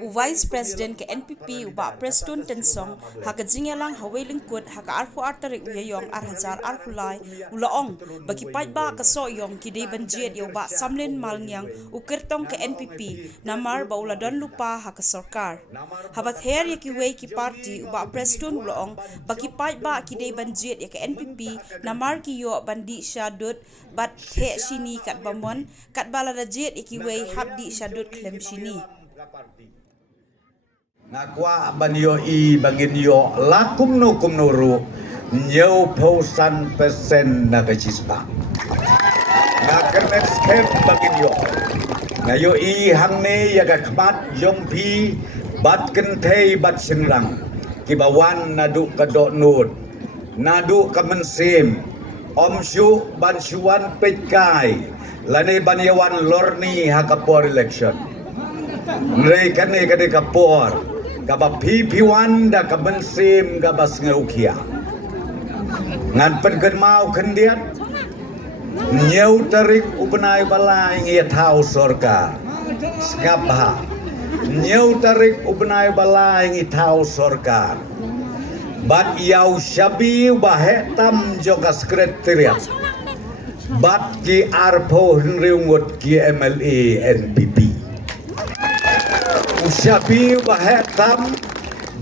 Vice President ke NPP uba Preston Tensong haka jingelang haweling kut haka arfu artarik uyayong arhajar arfulai ulaong baki ba ka soyong kidei banjet yo ba samlin malngyang ukirtong ke NPP namar ba uladon lupa haka sorkar habat her ya kiwei ki party uba Preston ulaong baki ba kidei banjet ya ke NPP namar ki yo bandi syadut bat he sini kat bamon kat balada jet ikiwei habdi syadut klem sini ngakwa banyo I bangin yo lakum no kumnuru nyau pausan persen na kechispa ngakan next step bangin yo ngayo I hangne ya kakmat yong pi bat kentei bat senrang kibawan nadu kadok nut nadu kamensim omsyu bansuan pekai lani banyawan lorni hakapor election mereka ni kade kapor kaba PP1 da kabensim gabas ngeukia ngan pengen mau kendian nyau tarik ubenai balai ngia tau sorka skabha nyau tarik ubenai balai ngi tau sorka bat yau syabi bahe tam joka sekretariat bat ki arpo henriungut ki MLA NPP Usyabi bahetam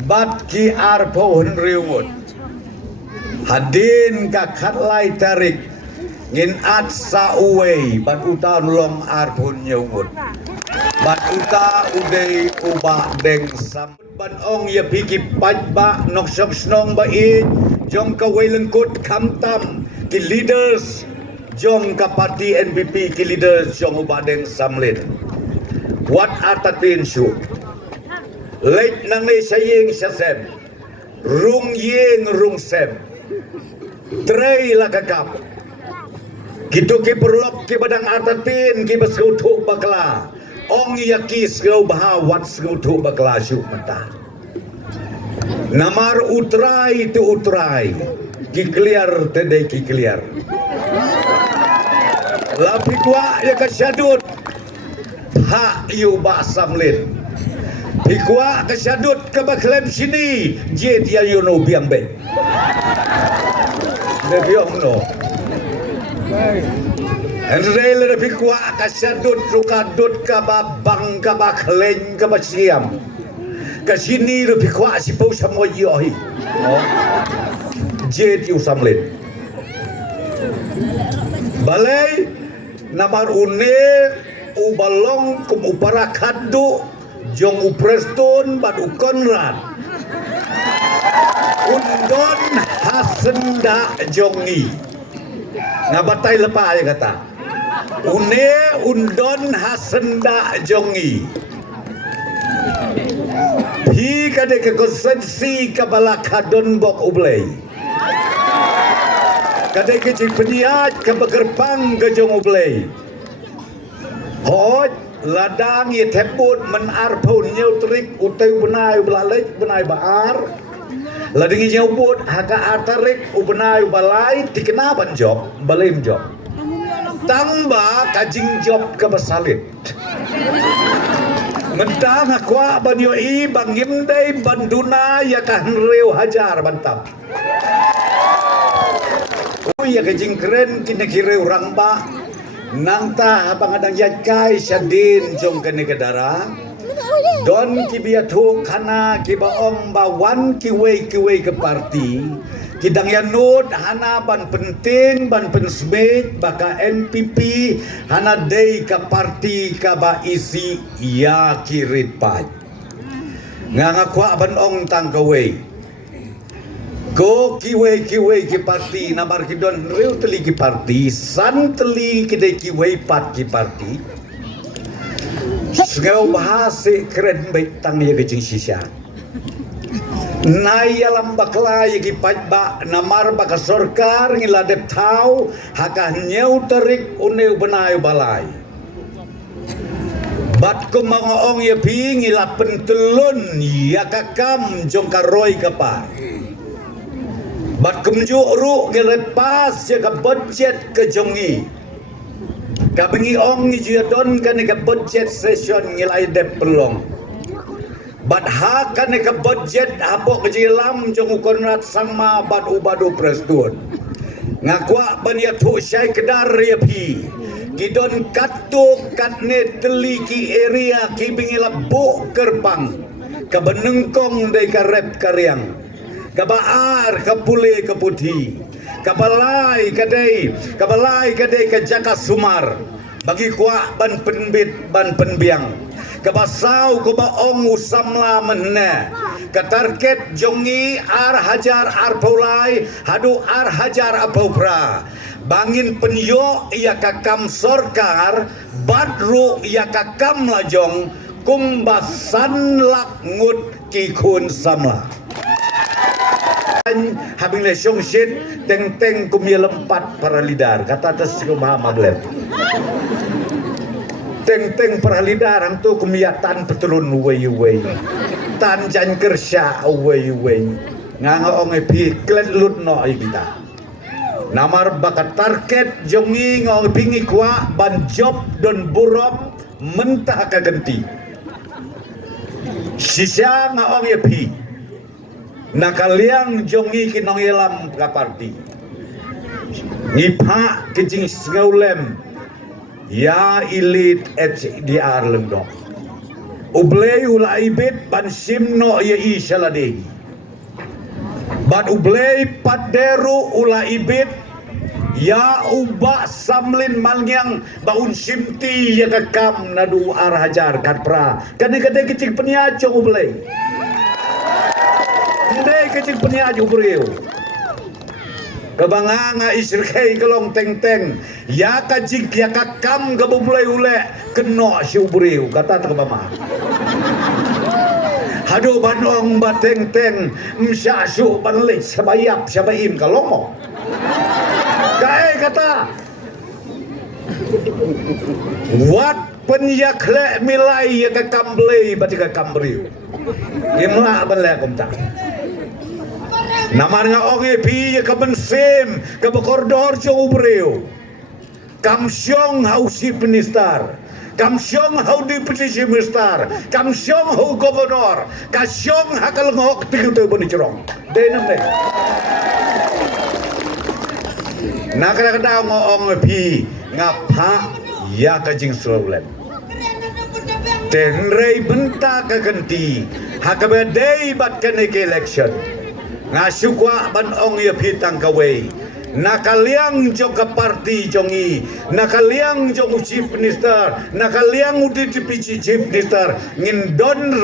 bat ki arpo henriungut hadin ka khatlai tarik ngin at sa uwei bat uta long arpo nyungut bat uta udei uba deng sam ban ong ya piki ba nok sok snong ba I jong ka weilengkut kamtam ki leaders jong ka parti NPP ki leaders jong uba deng samlit what are tatin shu late nang ni saying sasem rung yeng rung sem trei la kakap gitu ki perlok ki badang artatin ki baskutu bakla ong yakis gau bahawat skutu bakla shu mata namar utrai tu utrai ki clear tede ki clear lapi kwa ya kasyadut ha yu ba samlin pikwa kasyadut ka baklem sini jet ya you know biambe de biong no enrel de pikwa kasyadut rukadut ka babang ka bakleng ka basiam ka sini de pikwa si pau samoy yohi jet yu samlin balai namar une ubalong kum uparakadu jong upreston badu konrad undon hasenda jongi ngabatai lepa ya kata une undon hasenda jongi hi kade ke konsensi kabala kadon bok ublei kade ke cik peniat ke begerbang ke jong ublei hoj ladang ye tebut menar pun nyutrik uteu benai belalek benai baar ladang ye nyubut haka artarik ubenai balai tikena banjob balim job tamba kajing job ke basalit mentang hakwa banyo I bangim dei banduna ya kan reu hajar bantam ya kajing keren kini kireu rangba nangta abang adang yakai syadin jong kene kedara don kibiatu kana kibaong bawan kiwei ke parti kidang yanut hana ban penting ban pensmit baka NPP hana dei ka parti ka ba isi ya kirit paj ngangakwa ban ong tang kawei go kiwei ki parti namar kidon reu teli ki parti san teli kidai kiwei pat ki parti sengau bahasa keren baik tang ya kecing sisa nai alam bakla ya ki ba namar baka sorkar ngiladep tau haka nyau terik uneu benai balai bat kumangong ya pi ngilap pentelun ya kakam jong karoi kapar bat kumjuk ru ngelepas ya ka budget ke jongi ka bengi ong ni jia don kan ka budget session ngilai de pelong Bat hakan ke budget habok kejilam jong ukonrat sama bat ubadu prestun. Ngakwa bania tu syai kedar ya pi. Kidon katuk katne teliki area kibingila bu kerpang. Kabenengkong dai karep karyang. Kabaar kapule kaputi. Kabalai kadai ke Jaka Sumar. Bagi kuak ban penbit ban penbiang. Kabasau ko baong usamla menne. Katarket jongi ar hajar ar paulai hadu ar hajar apaupra. Bangin penyo ia kakam sorkar badru ia kakam lajong kumbasan lakngut kikun samla. Habing le syong shit teng kumya lempat para lidar kata atas kumah maglem. Teng para lidar ang tu kumiyatan petulun way tan jan kersya way nganga ong epi klet lut no kita namar bakat target jongi ngong pingi kwa ban job don burop mentah kagenti sisa nga ong epi nakaliang jongi kinong ilam kaparti ngipa kejing ngaulem ya ilit HDR lengdong. Ublay ula ibit ban simno ya isaladehi. Ban ublay paderu ula ibit ya ubah samlin malngyang baun simti ya kakam nadu arhajar katpra. Kadang-kadang kecik peniajo ublay. Ndai kecik peniajo ublay. Kabanganga isirkay kalong teng ya kajik ya kakam gabulay ule keno si ubriu kata kabama hado banong bateng msyasu banlik sabayap sabaim kalomo kae kata wat penyakle milai ya kakam blay batika kambriu imla banle komta namanya onge pi ya kabensem kabakordor jo ubreu kamsyong hau si minister kamsyong hau deputy minister kamsyong hau gubernur kasyong hakal ngok tigu bani cerong denam ne nakada ngong pi ngapa ya kajing problem tenrei benta kagenti hakabedei bat kenek election ngasukwa ban ong ya pitang kawai nakaliang jong ke parti jongi nakaliang jong chief minister nakaliang udi chief minister ngindon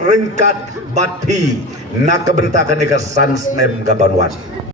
rengkat batpi nakabentakan ika sansnem gabanwan